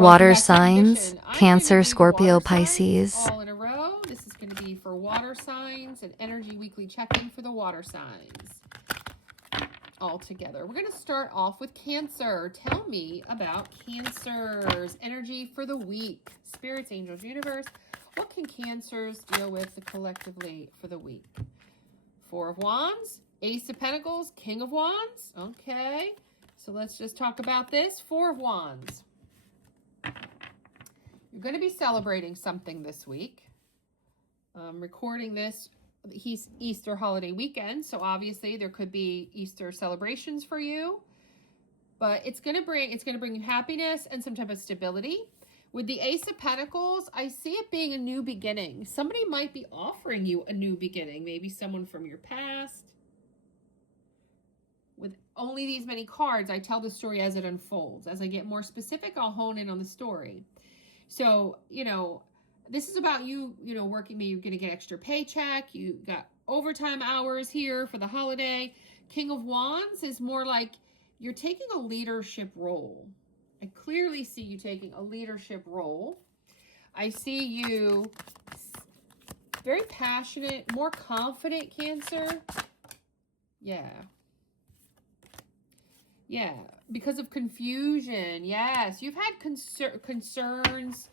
Water signs, Kimbition. I'm Cancer, going to do Scorpio, water signs Pisces. all in a row. This is going to be for water signs and energy weekly check-in for the water signs all together. We're going to start off with Cancer. Tell me about Cancer's energy for the week. Spirits, angels, universe. What can Cancers deal with collectively for the week? Four of Wands, Ace of Pentacles, King of Wands. Okay, so let's just talk about this. Four of Wands. You're going to be celebrating something this week. I'm recording this Easter holiday weekend, so obviously there could be Easter celebrations for you. But it's going to bring you happiness and some type of stability. With the Ace of Pentacles, I see it being a new beginning. Somebody might be offering you a new beginning. Maybe someone from your past. With only these many cards, I tell the story as it unfolds. As I get more specific, I'll hone in on the story. So, this is about you, working. Maybe you're going to get extra paycheck. You got overtime hours here for the holiday. King of Wands is more like you're taking a leadership role. I clearly see you taking a leadership role. I see you very passionate, more confident, Cancer. Yeah, because of confusion. Yes, you've had concerns.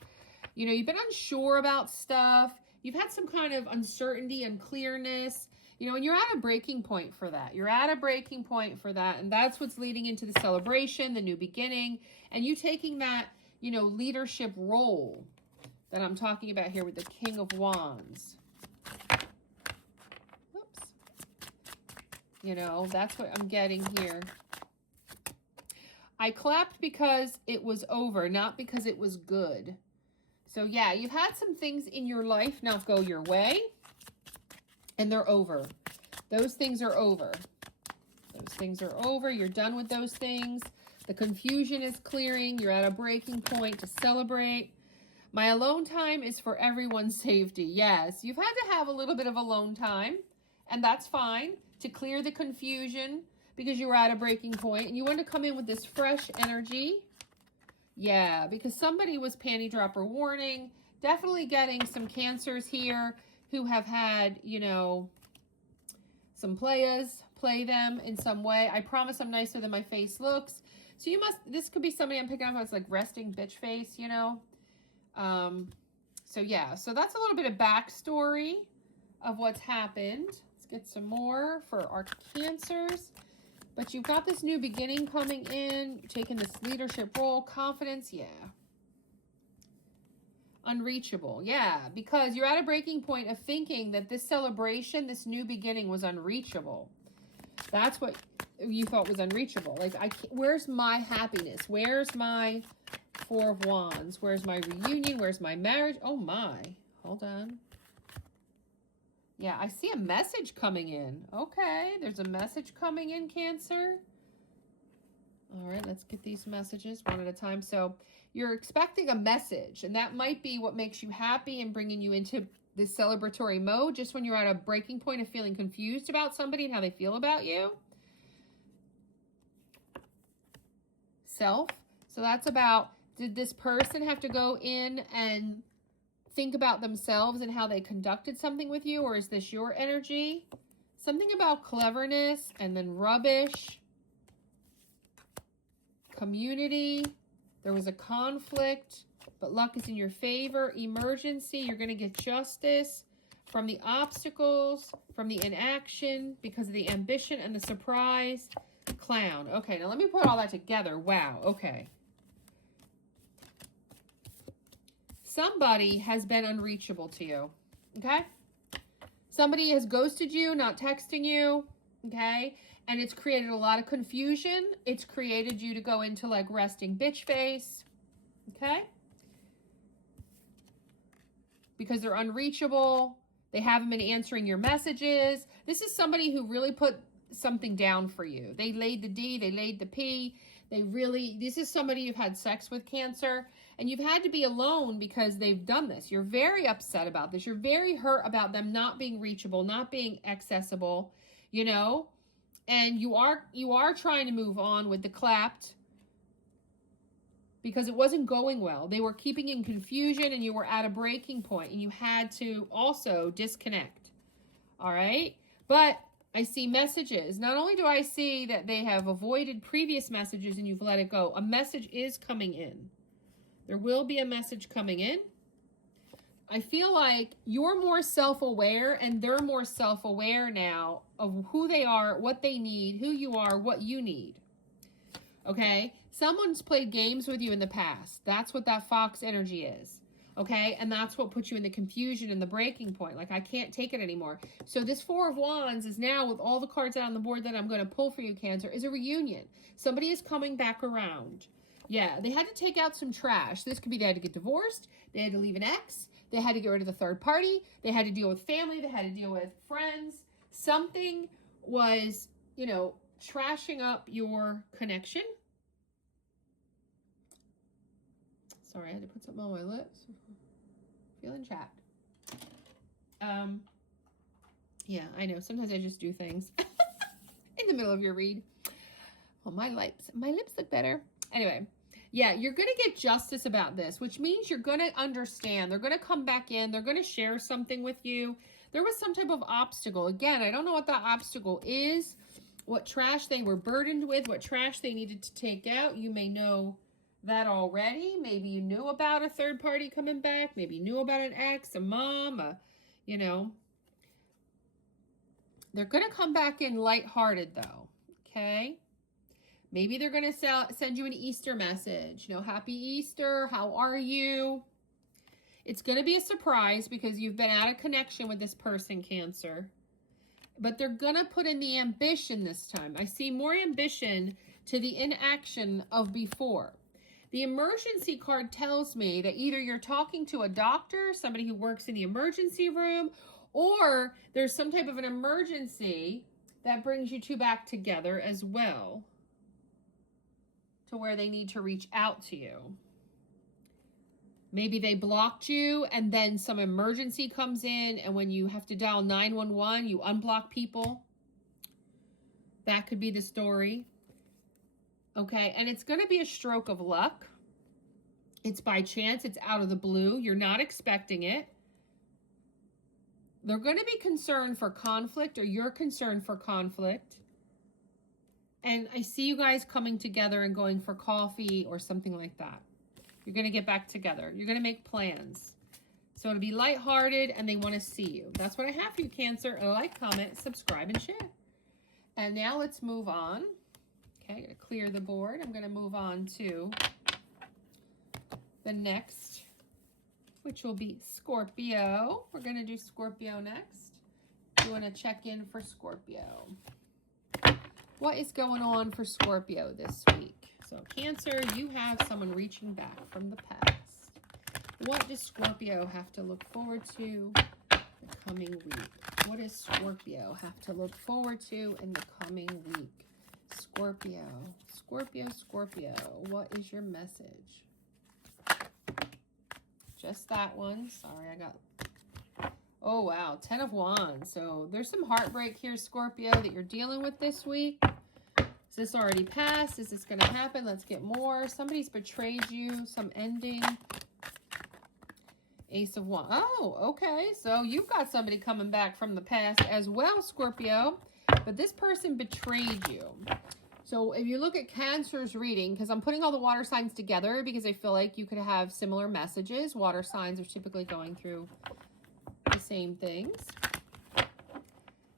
You've been unsure about stuff. You've had some kind of uncertainty, unclearness. And you're at a breaking point for that. And that's what's leading into the celebration, the new beginning, and you taking that, leadership role that I'm talking about here with the King of Wands. Oops. That's what I'm getting here. I clapped because it was over, not because it was good. So yeah, you've had some things in your life not go your way, and they're over. Those things are over. You're done with those things. The confusion is clearing. You're at a breaking point to celebrate. My alone time is for everyone's safety. Yes, you've had to have a little bit of alone time, and that's fine, to clear the confusion because you were at a breaking point and you want to come in with this fresh energy. Yeah, because somebody was panty dropper warning. Definitely getting some Cancers here who have had, some players play them in some way. I promise I'm nicer than my face looks. So this could be somebody I'm picking up as like resting bitch face, So yeah, so that's a little bit of backstory of what's happened. Let's get some more for our Cancers. But you've got this new beginning coming in. You're taking this leadership role. Confidence, yeah. Unreachable, yeah. Because you're at a breaking point of thinking that this celebration, this new beginning was unreachable. That's what you thought was unreachable. Like, where's my happiness? Where's my Four of Wands? Where's my reunion? Where's my marriage? Oh, my. Hold on. Yeah, I see a message coming in. Okay, there's a message coming in, Cancer. All right, let's get these messages one at a time. So you're expecting a message, and that might be what makes you happy and bringing you into this celebratory mode, just when you're at a breaking point of feeling confused about somebody and how they feel about you. Self. So that's about, did this person have to go in and think about themselves and how they conducted something with you, or is this your energy? Something about cleverness, and then rubbish. Community. There was a conflict, but luck is in your favor. Emergency. You're going to get justice from the obstacles, from the inaction, because of the ambition and the surprise. Clown. Okay, now let me put all that together. Wow. Okay. Somebody has been unreachable to you, okay? Somebody has ghosted you, not texting you, okay? And it's created a lot of confusion. It's created you to go into like resting bitch face, okay? Because they're unreachable. They haven't been answering your messages. This is somebody who really put something down for you. They laid the D, they laid the P. This is somebody you've had sex with, Cancer, and you've had to be alone because they've done this. You're very upset about this. You're very hurt about them not being reachable, not being accessible, and you are trying to move on with the clapped because it wasn't going well. They were keeping in confusion and you were at a breaking point and you had to also disconnect. All right? But I see messages. Not only do I see that they have avoided previous messages and you've let it go, a message is coming in. There will be a message coming in. I feel like you're more self-aware and they're more self-aware now of who they are, what they need, who you are, what you need. Okay? Someone's played games with you in the past. That's what that fox energy is. Okay? And that's what puts you in the confusion and the breaking point. Like, I can't take it anymore. So this Four of Wands is now, with all the cards out on the board that I'm going to pull for you, Cancer, is a reunion. Somebody is coming back around. Yeah, they had to take out some trash. This could be they had to get divorced. They had to leave an ex. They had to get rid of the third party. They had to deal with family. They had to deal with friends. Something was, you know, trashing up your connection. Sorry, I had to put something on my lips. Feeling chapped. Yeah, I know. Sometimes I just do things in the middle of your read. Well, my lips look better. Anyway, yeah, you're going to get justice about this, which means you're going to understand. They're going to come back in. They're going to share something with you. There was some type of obstacle. Again, I don't know what that obstacle is, what trash they were burdened with, what trash they needed to take out. You may know that already. Maybe you knew about a third party coming back. Maybe you knew about an ex, a mom, you know. They're going to come back in lighthearted, though, okay? Maybe they're going to send you an Easter message. You know, Happy Easter, how are you? It's going to be a surprise because you've been out of connection with this person, Cancer. But they're going to put in the ambition this time. I see more ambition to the inaction of before. The emergency card tells me that either you're talking to a doctor, somebody who works in the emergency room, or there's some type of an emergency that brings you two back together as well, to where they need to reach out to you. Maybe they blocked you and then some emergency comes in, and when you have to dial 911, you unblock people. That could be the story. Okay, and it's going to be a stroke of luck. It's by chance. It's out of the blue. You're not expecting it. They're going to be concerned for conflict, or you're concerned for conflict. And I see you guys coming together and going for coffee or something like that. You're going to get back together. You're going to make plans. So it'll be lighthearted and they want to see you. That's what I have for you, Cancer. Like, comment, subscribe, and share. And now let's move on. Okay, I'm going to clear the board. I'm going to move on to the next, which will be Scorpio. We're going to do Scorpio next. You want to check in for Scorpio. What is going on for Scorpio this week? So, Cancer, you have someone reaching back from the past. What does Scorpio have to look forward to the coming week? What does Scorpio have to look forward to in the coming week? Scorpio, Scorpio, Scorpio, what is your message? Just that one. Sorry, I got... Oh, wow. 10 of Wands. So there's some heartbreak here, Scorpio, that you're dealing with this week. Is this already passed? Is this going to happen? Let's get more. Somebody's betrayed you. Some ending. Ace of Wands. Oh, okay. So you've got somebody coming back from the past as well, Scorpio. But this person betrayed you. So if you look at Cancer's reading, because I'm putting all the water signs together because I feel like you could have similar messages. Water signs are typically going through the same things.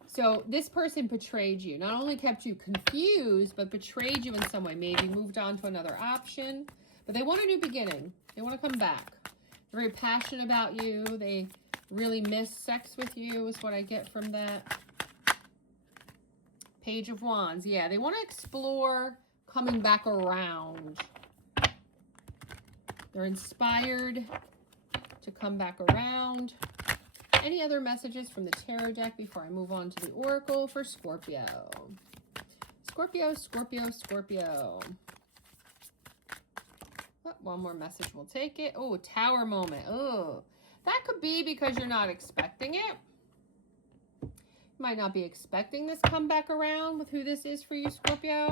So this person betrayed you. Not only kept you confused, but betrayed you in some way. Maybe moved on to another option. But they want a new beginning. They want to come back. They're very passionate about you. They really miss sex with you is what I get from that. Page of Wands. Yeah, they want to explore coming back around. They're inspired to come back around. Any other messages from the tarot deck before I move on to the oracle for Scorpio? Scorpio, Scorpio, Scorpio. Oh, one more message. We'll take it. Oh, Tower moment. Oh, that could be because you're not expecting it. You might not be expecting this comeback around with who this is for you, Scorpio.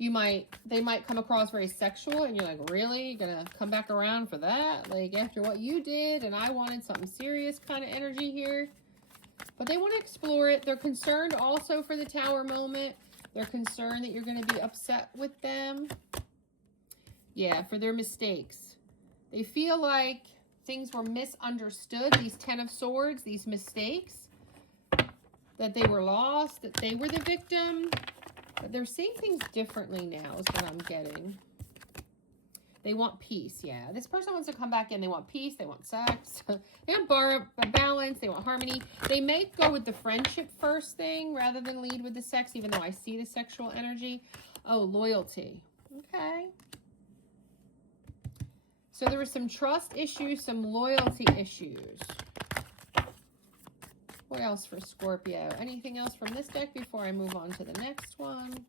they might come across very sexual, and you're like, really? You're gonna come back around for that? Like, after what you did, and I wanted something serious kind of energy here. But they want to explore it. They're concerned also for the Tower moment. They're concerned that you're going to be upset with them. Yeah, for their mistakes. They feel like things were misunderstood. These Ten of Swords, these mistakes. That they were lost, that they were the victim. But they're seeing things differently now is what I'm getting. They want peace, yeah. This person wants to come back in. They want peace. They want sex. They want balance. They want harmony. They may go with the friendship first thing rather than lead with the sex, even though I see the sexual energy. Oh, loyalty. Okay. So there were some trust issues, some loyalty issues. What else for Scorpio? Anything else from this deck before I move on to the next one?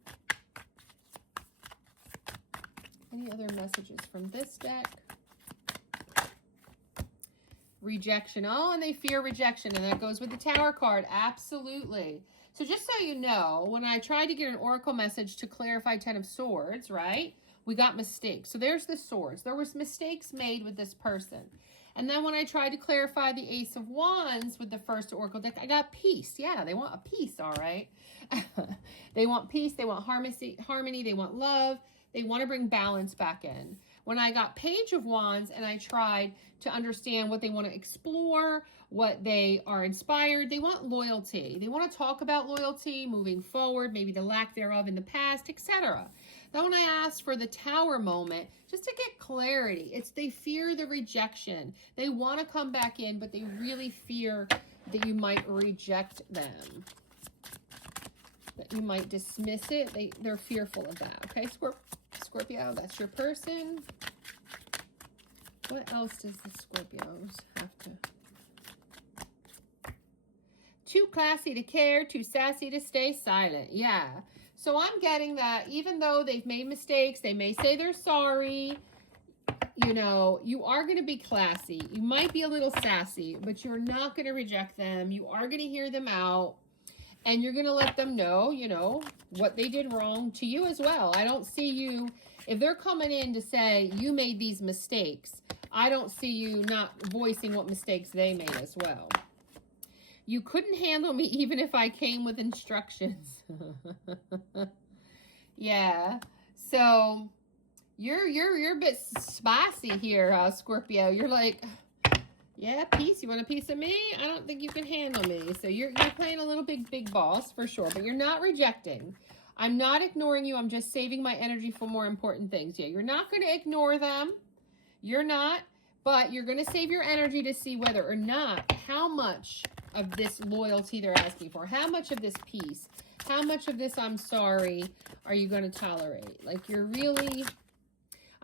Any other messages from this deck? Rejection. Oh, and they fear rejection. And that goes with the Tower card. Absolutely. So just so you know, when I tried to get an oracle message to clarify Ten of Swords, right? We got mistakes. So there's the swords. There was mistakes made with this person. And then when I tried to clarify the Ace of Wands with the first oracle deck, I got peace. Yeah, they want a peace, all right? They want peace. They want harmony. They want love. They want to bring balance back in. When I got Page of Wands and I tried to understand what they want to explore, what they are inspired, they want loyalty. They want to talk about loyalty moving forward, maybe the lack thereof in the past, etc. Then when I asked for the Tower moment, just to get clarity, it's they fear the rejection. They want to come back in, but they really fear that you might reject them. That you might dismiss it. They're fearful of that. Okay, Scorpio, that's your person. What else does the Scorpios have to? Too classy to care, too sassy to stay silent. Yeah. So I'm getting that even though they've made mistakes, they may say they're sorry. You know, you are going to be classy. You might be a little sassy, but you're not going to reject them. You are going to hear them out. And you're going to let them know, you know, what they did wrong to you as well. I don't see you, if they're coming in to say you made these mistakes, I don't see you not voicing what mistakes they made as well. You couldn't handle me even if I came with instructions. Yeah. So you're a bit spicy here, Scorpio. You're like, yeah, peace. You want a piece of me? I don't think you can handle me. So you're playing a little big boss for sure, but you're not rejecting. I'm not ignoring you. I'm just saving my energy for more important things. Yeah, you're not going to ignore them. You're not, but you're going to save your energy to see whether or not, how much of this loyalty they're asking for, how much of this peace, how much of this I'm sorry are you going to tolerate? Like you're really...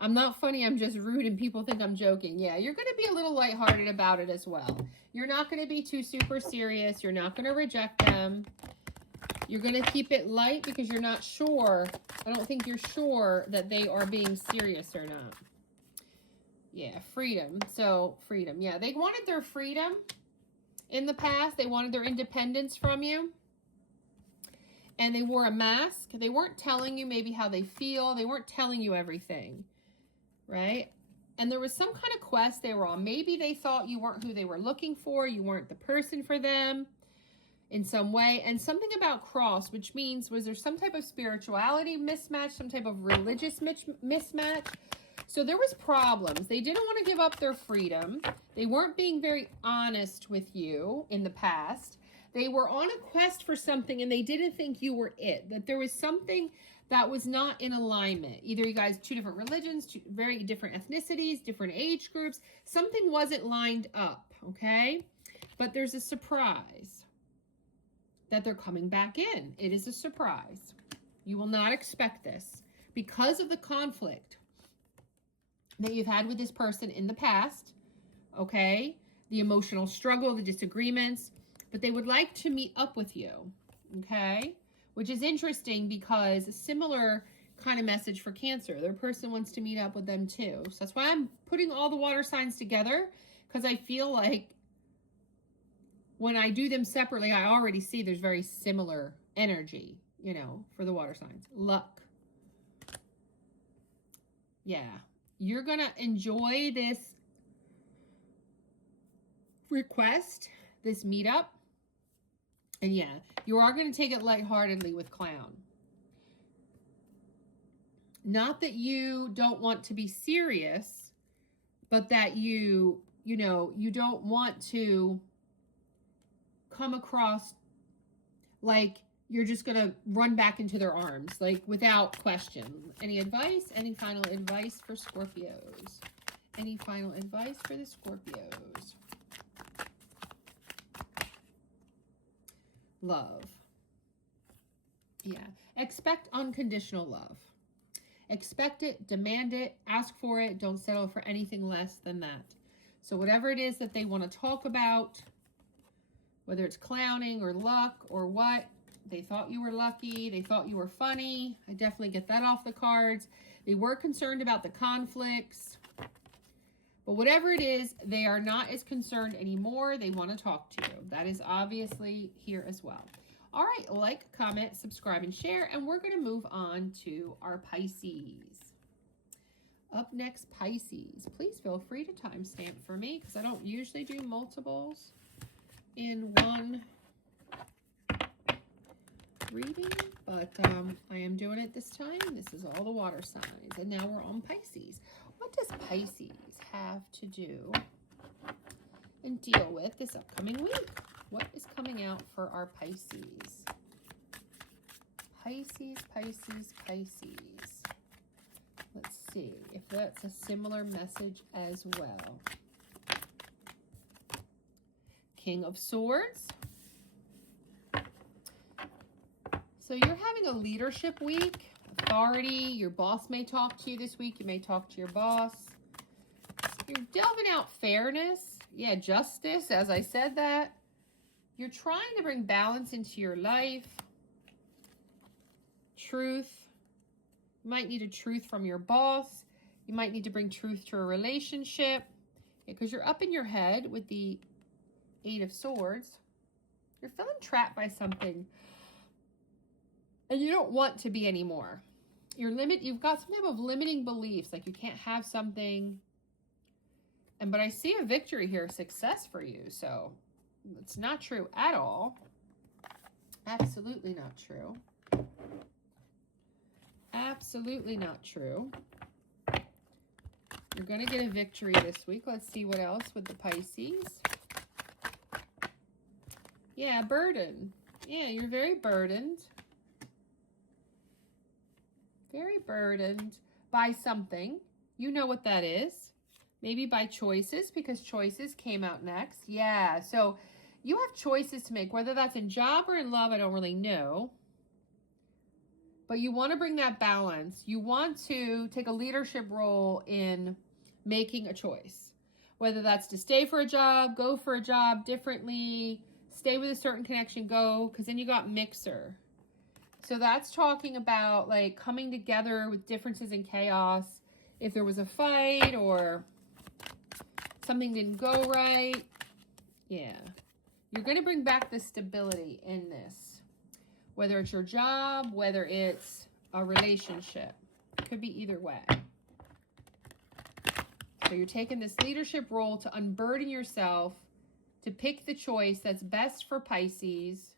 I'm not funny, I'm just rude and people think I'm joking. Yeah, you're going to be a little lighthearted about it as well. You're not going to be too super serious. You're not going to reject them. You're going to keep it light because you're not sure. I don't think you're sure that they are being serious or not. Yeah, freedom. So, freedom. Yeah, they wanted their freedom in the past. They wanted their independence from you. And they wore a mask. They weren't telling you maybe how they feel. They weren't telling you everything. Right? And there was some kind of quest they were on. Maybe they thought you weren't who they were looking for. You weren't the person for them in some way. And something about cross, which means, was there some type of spirituality mismatch, some type of religious mismatch? So there was problems. They didn't want to give up their freedom. They weren't being very honest with you in the past. They were on a quest for something and they didn't think you were it. That there was something that was not in alignment. Either you guys, two different religions, two very different ethnicities, different age groups. Something wasn't lined up, okay? But there's a surprise that they're coming back in. It is a surprise. You will not expect this because of the conflict that you've had with this person in the past, okay? The emotional struggle, the disagreements, but they would like to meet up with you, okay? Which is interesting because a similar kind of message for Cancer. Their person wants to meet up with them too. So that's why I'm putting all the water signs together, because I feel like when I do them separately, I already see there's very similar energy, you know, for the water signs. Luck. Yeah. You're going to enjoy this request, this meetup. And yeah, you are going to take it lightheartedly with Clown. Not that you don't want to be serious, but that you don't want to come across like you're just going to run back into their arms, like without question. Any advice? Any final advice for Scorpios? Any final advice for the Scorpios? Love. Yeah. Expect unconditional love. Expect it, demand it, ask for it. Don't settle for anything less than that. So whatever it is that they want to talk about, whether it's clowning or luck or what, they thought you were lucky, they thought you were funny. I definitely get that off the cards. They were concerned about the conflicts. But whatever it is, they are not as concerned anymore. They want to talk to you. That is obviously here as well. All right, like, comment, subscribe, and share. And we're going to move on to our Pisces. Up next, Pisces. Please feel free to timestamp for me because I don't usually do multiples in one reading, but I am doing it this time. This is all the water signs, and now we're on Pisces. What does Pisces have to do and deal with this upcoming week? What is coming out for our Pisces? Pisces, Pisces, Pisces. Let's see if that's a similar message as well. King of Swords. So you're having a leadership week, authority. Your boss may talk to you this week. You may talk to your boss. You're delving out fairness. Yeah, justice, as I said that. You're trying to bring balance into your life. Truth. You might need a truth from your boss. You might need to bring truth to a relationship. Because you're up in your head with the Eight of Swords. You're feeling trapped by something. And you don't want to be anymore. You've got some type of limiting beliefs, like you can't have something. But I see a victory here, success for you. So it's not true at all. Absolutely not true. Absolutely not true. You're going to get a victory this week. Let's see what else with the Pisces. Yeah, burden. Yeah, you're very burdened. Very burdened by something. You know what that is. Maybe by choices, because choices came out next. Yeah, so you have choices to make, whether that's in job or in love, I don't really know. But you want to bring that balance. You want to take a leadership role in making a choice. Whether that's to stay for a job, go for a job differently, stay with a certain connection, go, because then you got mixer. So that's talking about like coming together with differences in chaos. If there was a fight or something didn't go right. Yeah. You're going to bring back the stability in this. Whether it's your job, whether it's a relationship. It could be either way. So you're taking this leadership role to unburden yourself, to pick the choice that's best for Pisces.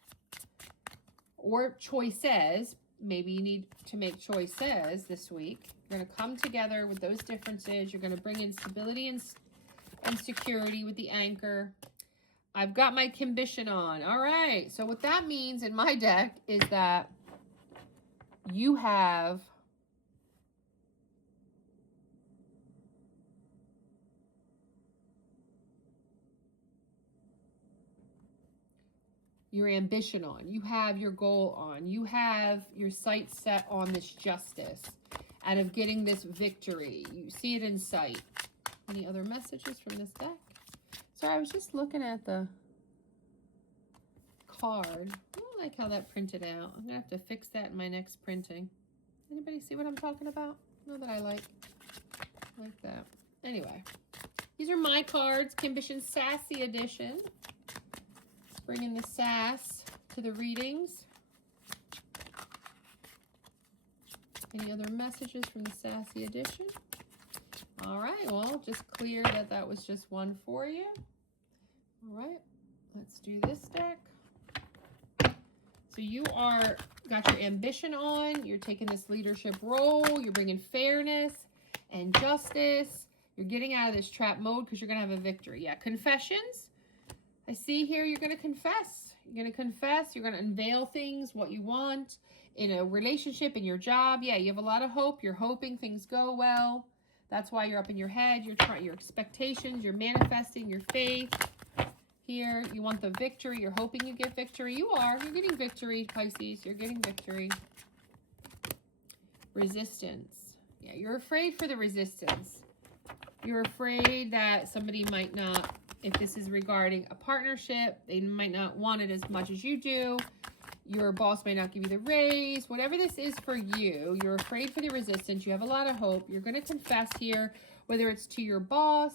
Or choices. Maybe you need to make choices this week. You're going to come together with those differences. You're going to bring in stability and security with the anchor. I've got my Kimbition on. All right. So what that means in my deck is that you have your ambition on. You have your goal on. You have your sights set on this justice out of getting this victory. You see it in sight. Any other messages from this deck? Sorry, I was just looking at the card. I don't like how that printed out. I'm going to have to fix that in my next printing. Anybody see what I'm talking about? I know that I like that. Anyway, these are my cards. Kimbition Sassy Edition. Bringing the sass to the readings. Any other messages from the Sassy Edition? All right, well, just clear that was just one for you. All right, let's do this deck. So you got your ambition on. You're taking this leadership role. You're bringing fairness and justice. You're getting out of this trap mode because you're going to have a victory. Yeah, confessions. I see here you're going to confess. You're going to confess. You're going to unveil things, what you want in a relationship, in your job. Yeah, you have a lot of hope. You're hoping things go well. That's why you're up in your head. You're trying your expectations. You're manifesting your faith. Here, you want the victory. You're hoping you get victory. You are. You're getting victory, Pisces. You're getting victory. Resistance. Yeah, you're afraid for the resistance. You're afraid that somebody might not, if this is regarding a partnership, they might not want it as much as you do. Your boss may not give you the raise. Whatever this is for you, you're afraid for the resistance. You have a lot of hope. You're going to confess here, whether it's to your boss,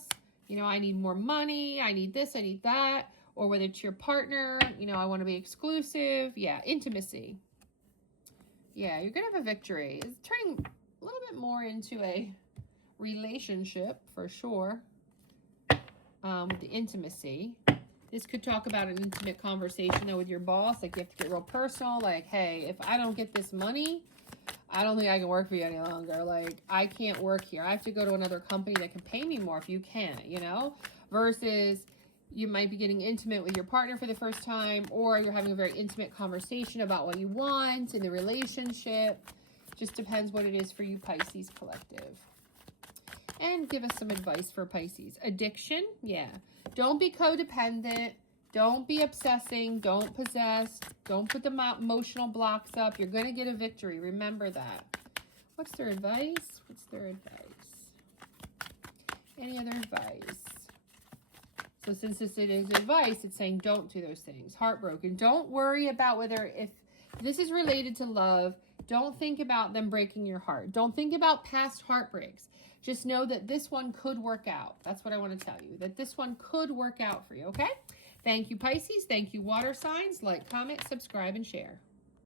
you know, I need more money, I need this, I need that, or whether it's your partner, you know, I want to be exclusive. Yeah, intimacy. Yeah, you're going to have a victory. It's turning a little bit more into a relationship for sure with the intimacy. This could talk about an intimate conversation though with your boss. Like you have to get real personal. Like, hey, if I don't get this money, I don't think I can work for you any longer. Like, I can't work here. I have to go to another company that can pay me more if you can't, you know? Versus you might be getting intimate with your partner for the first time, or you're having a very intimate conversation about what you want in the relationship. Just depends what it is for you, Pisces Collective. And give us some advice for Pisces. Addiction, yeah. Don't be codependent. Don't be obsessing. Don't possess. Don't put the emotional blocks up. You're going to get a victory. Remember that. What's their advice? What's their advice? Any other advice? So since it is advice, it's saying don't do those things. Heartbroken. Don't worry about whether, if this is related to love, don't think about them breaking your heart. Don't think about past heartbreaks. Just know that this one could work out. That's what I want to tell you, that this one could work out for you, okay? Thank you, Pisces. Thank you, water signs. Like, comment, subscribe, and share.